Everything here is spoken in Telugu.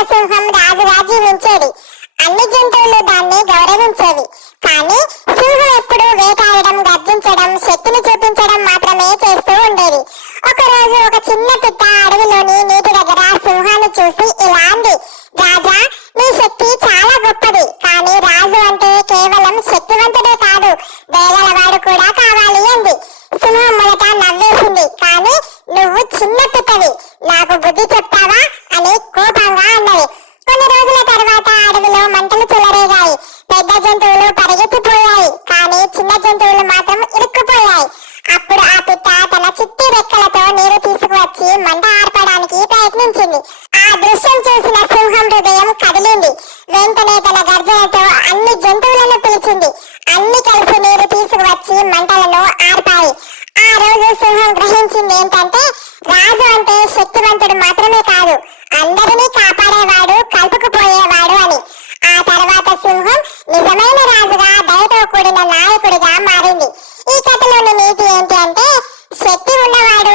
నరసింహం రాజురాజు నుంచేది. అన్ని జంతువులు దాన్ని గౌరవించేవి. కానీ సింహం ఎప్పుడు వేటాడడం గర్జించడం శక్తిని చూపించడం మాత్రమే చేస్తూ ఉండేది. ఒక రోజు ఒక చిన్న పిట్ట అడవిలోని నీటి దగ్గర సింహాన్ని చూసి ఇలా అంది రాజా నీ శక్తి చాలా గొప్పది. కానీ రాజు అంటే కేవలం శక్తివంతుడే కాదు వేలవాడు కూడా కావాలి అంది. సింహం మొదట నవ్వేసింది కానీ నువ్వు చిన్న పిట్టవి. నాకు బుద్ధి చెప్తావా? అని కోప ప్రయత్నించింది ఆ దృశ్యం చూసిన సింహం హృదయం కదిలింది. వెంటనే తన గర్జనతో అన్ని జంతువులను పిలిచింది. అన్ని కలిసి నీరు తీసుకువచ్చి మంటలలో ఆడతాయి ఆ రోజు సింహం గ్రహించింది ఏంటంటే రాజు అంటే శక్తివంతుడు మాత్రమే కాదు అందరినీ కాపాడేవాడు కలుపుకుపోయేవాడు అని. ఆ తర్వాత సింహం నిజమైన రాజుగా దయతో కూడిన నాయకుడిగా మారింది. ఈ కథలోని నీతి ఏంటి అంటే శక్తి ఉన్నవాడు